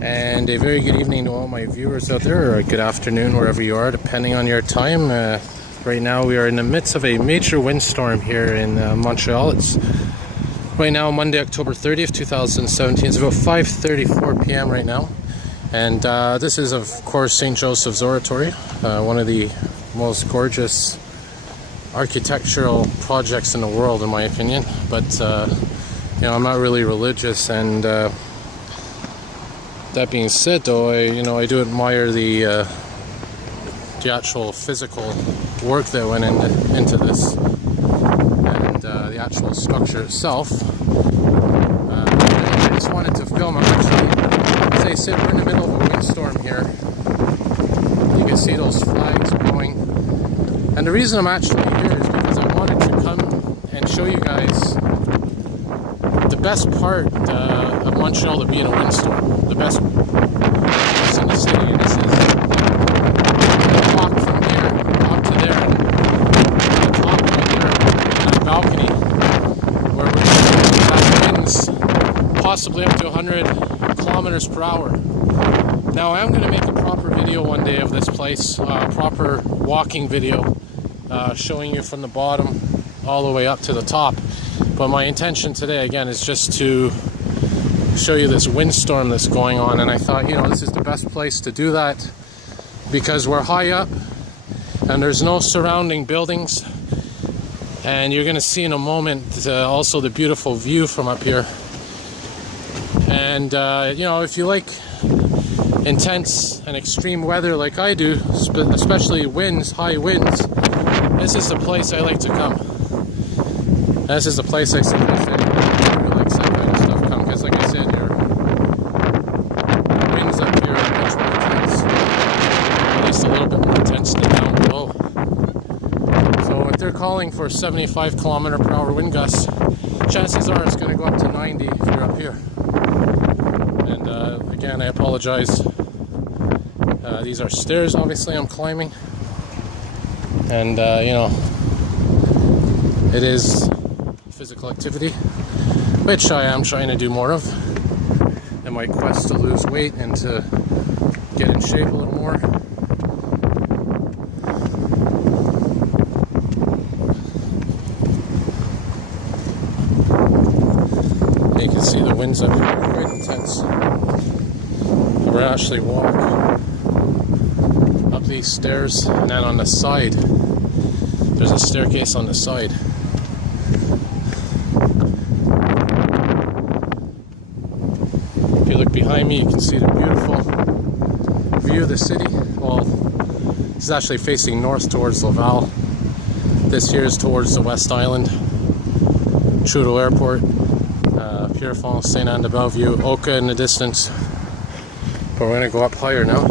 And a very good evening to all my viewers out there, or good afternoon wherever you are, depending on your time. Right now we are in the midst of a major windstorm here in Montreal. It's right now Monday, October 30th, 2017. It's about 5:34 p.m. right now. And this is, of course, Saint Joseph's Oratory, one of the most gorgeous architectural projects in the world, in my opinion. But you know, I'm not really religious, and that being said, though, I do admire the actual physical work that went into this, and the actual structure itself. I just wanted to film. I'm actually, as I said, we're in the middle of a windstorm here. You can see those flags blowing, and the reason I'm actually here is because I wanted to come and show you guys the best part of Montreal to be in a windstorm. The best place in the city, and this is a walk from here up to there, to the top right there, on a balcony, where we're having winds possibly up to 100 kilometers per hour. Now, I am going to make a proper video one day of this place, proper walking video, showing you from the bottom all the way up to the top. But my intention today, again, is just to show you this windstorm that's going on, and I thought, this is the best place to do that because we're high up and there's no surrounding buildings, and you're going to see in a moment also the beautiful view from up here. And if you like intense and extreme weather like I do, especially winds, high winds, this is the place I like to come. This is the place I suggest anyone who likes that kind of stuff come, because like I said, your winds up here are much more intense, at least a little bit more intense than down below. So if they're calling for 75 kilometer per hour wind gusts, chances are it's going to go up to 90 if you're up here. And again, I apologize. These are stairs, obviously, I'm climbing. And, it is physical activity, which I am trying to do more of in my quest to lose weight and to get in shape a little more. And you can see the winds up here are quite intense. We're actually walk up these stairs, and then on the side there's a staircase on the side. If you look behind me, you can see the beautiful view of the city. Well, this is actually facing north towards Laval. This here is towards the West Island, Trudeau Airport, Pierrefonds, Saint Anne de Bellevue, Oka in the distance. But we're going to go up higher now.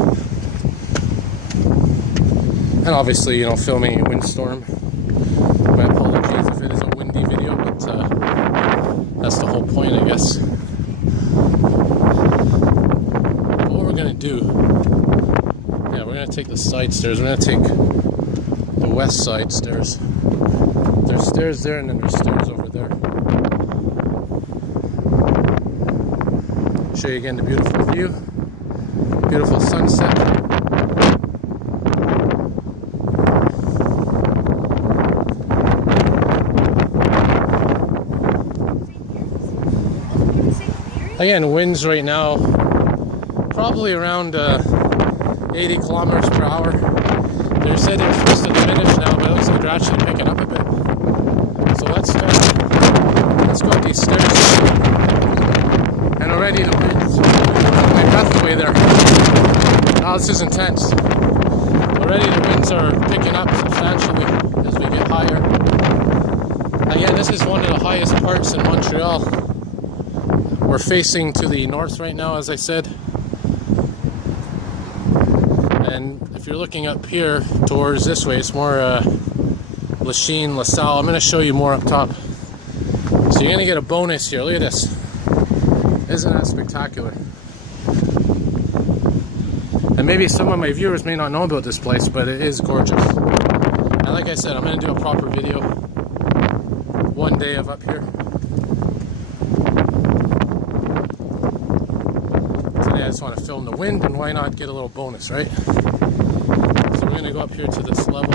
And obviously, filming a windstorm. My apologies if it is a windy video, but that's the whole point, I guess. What we're going to do, we're going to take the side stairs. We're going to take the west side stairs. There's stairs there, and then there's stairs over there. Show you again the beautiful view, beautiful sunset. Again, winds right now probably around 80 kilometers per hour. They said they were supposed to diminish now, but it looks like they're actually picking up a bit. So let's go up these stairs. And already the winds, my breath away there. Now this is intense. Already the winds are picking up substantially as we get higher. Again, this is one of the highest parts in Montreal. We're facing to the north right now, as I said. And if you're looking up here towards this way, it's more Lachine, LaSalle. I'm going to show you more up top. So you're going to get a bonus here. Look at this. Isn't that spectacular? And maybe some of my viewers may not know about this place, but it is gorgeous. And like I said, I'm going to do a proper video one day of up here. I just want to film the wind, and why not get a little bonus, right? So we're going to go up here to this level.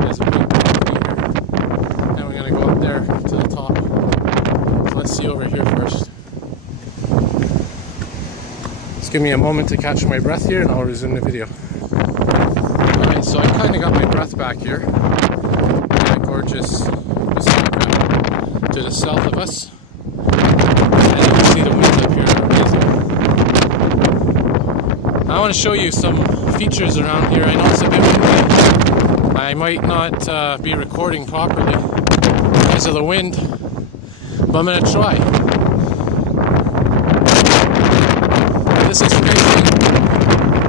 There's a big balcony here. Then we're going to go up there to the top. So let's see over here first. Just give me a moment to catch my breath here, and I'll resume the video. Alright, so I kind of got my breath back here. That gorgeous Pacifica to the south of us. And you can see the winds up here are amazing. I want to show you some features around here. I know it's a bit windy. I might not be recording properly because of the wind, but I'm going to try. This is facing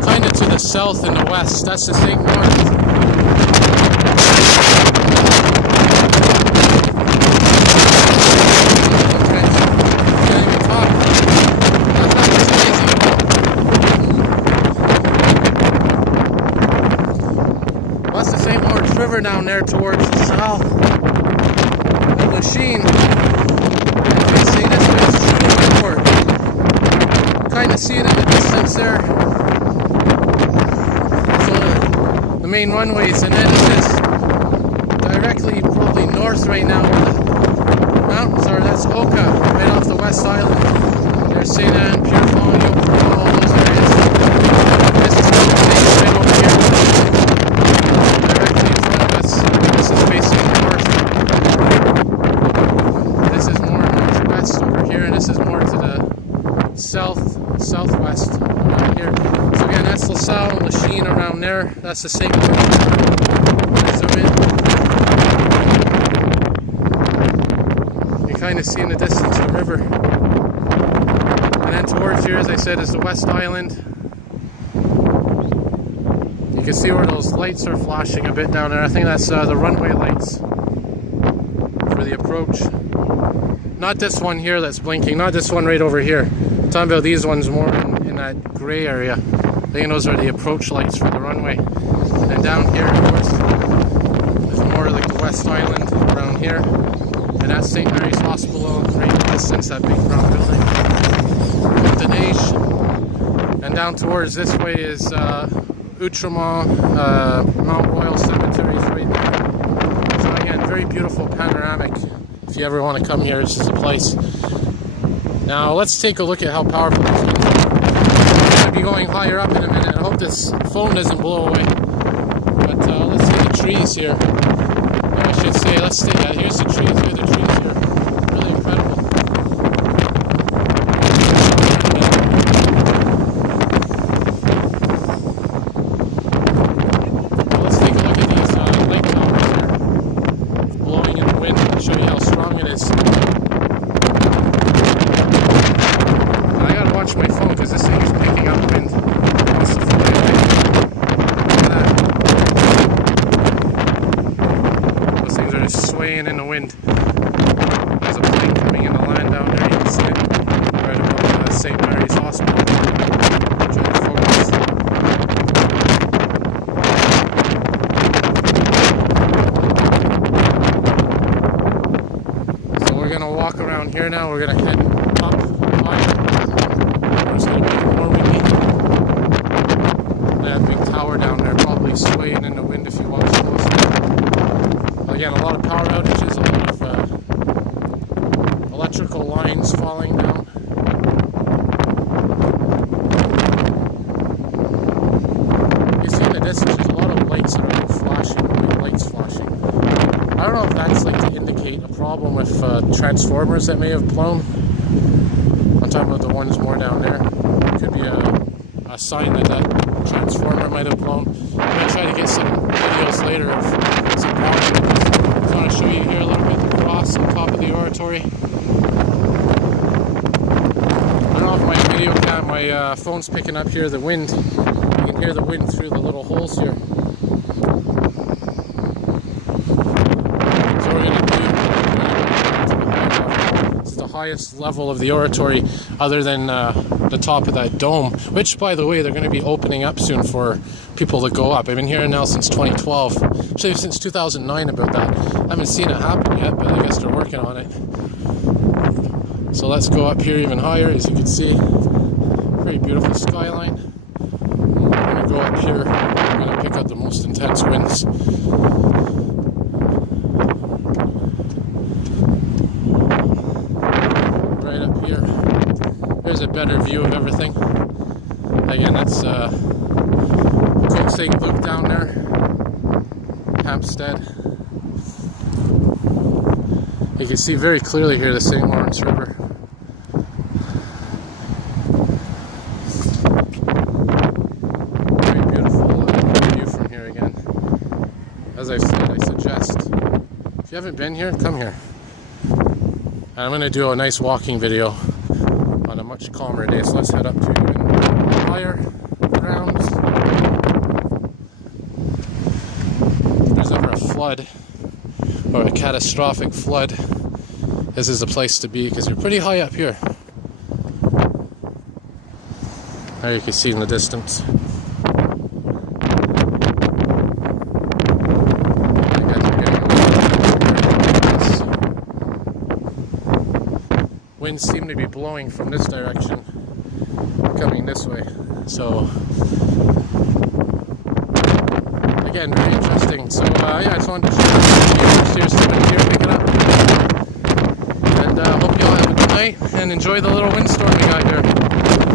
kind of to the south and the west. That's the St. Lawrence. That's the St. Lawrence River down there towards the south. The Lachine. You can see this way, it's true airport. Kind of see it in the distance there. So the main runways, and then this is directly probably north right now where the mountains are. That's Oka, right off the West Island. There's St. Anne, Pierrefonds, all those areas. This is the place right over here. Directly in front of us. This is facing north. This is more northwest over here, and this is more to the southwest around here. So again, that's LaSalle, Lachine around there. That's the St. Lawrence. Zoom in. You kind of see in the distance the river. And then towards here, as I said, is the West Island. You can see where those lights are flashing a bit down there. I think that's the runway lights for the approach. Not this one here that's blinking, not this one right over here. I'm talking about these ones more in that grey area. I think those are the approach lights for the runway. And down here, of course, is more like the West Island around here. And that's St. Mary's Hospital, right in the distance, that big brown building. Denage. And down towards this way is Outremont, Mount Royal Cemeteries right there. So again, very beautiful panoramic. If you ever want to come here, it's just a place. Now let's take a look at how powerful this is. I'm going to be going higher up in a minute. I hope this phone doesn't blow away. But let's see the trees here. I should say, let's stay. Here's the trees. Here are the trees here. Really incredible. Well, let's take a look at these lake towers here. Blowing in the wind. I'll show you how strong it is. Watch my phone because this thing is picking up wind. Wants to fly away. Look at that. Those things are just swaying in the wind. There's a plane coming in to land down there. You can see it right above St. Mary's Hospital. Try to focus. So we're going to walk around here now. We're going to head up higher. It's going to be more windy. That big tower down there probably swaying in the wind if you watch closely. Again, a lot of power outages, a lot of electrical lines falling down. You see in the distance there's a lot of lights that are flashing, white lights flashing. I don't know if that's like to indicate a problem with transformers that may have blown. I'm talking about the ones more down there. Could be a sign that that transformer might have blown. I'm going to try to get some videos later of some power outages. I just want to show you here a little bit the cross on top of the oratory. I don't know if my video cam, my phone's picking up here the wind. You can hear the wind through the little holes here. So we're going to do the highest level of the oratory other than the top of that dome, which by the way they're going to be opening up soon for people to go up. I've been hearing now since 2012, actually since 2009 about that. I haven't seen it happen yet, but I guess they're working on it. So let's go up here even higher. As you can see, Great, beautiful skyline. I'm going to go up here. I'm going to pick up the most intense winds. Right up here. There's a better view of everything. Again, that's Cook St. Luke down there. Hampstead. You can see very clearly here the St. Lawrence River. Very beautiful view from here again. As I've said, I suggest, if you haven't been here, come here. And I'm going to do a nice walking video on a much calmer day, so let's head up to even higher grounds. If there's ever a flood, or a catastrophic flood, this is the place to be because you're pretty high up here. There you can see in the distance. Winds seem to be blowing from this direction, coming this way. So, again, very interesting. So, yeah, I just wanted to share this. Seriously, wind here, pick it up. And hope you all have a good night and enjoy the little windstorm we got here.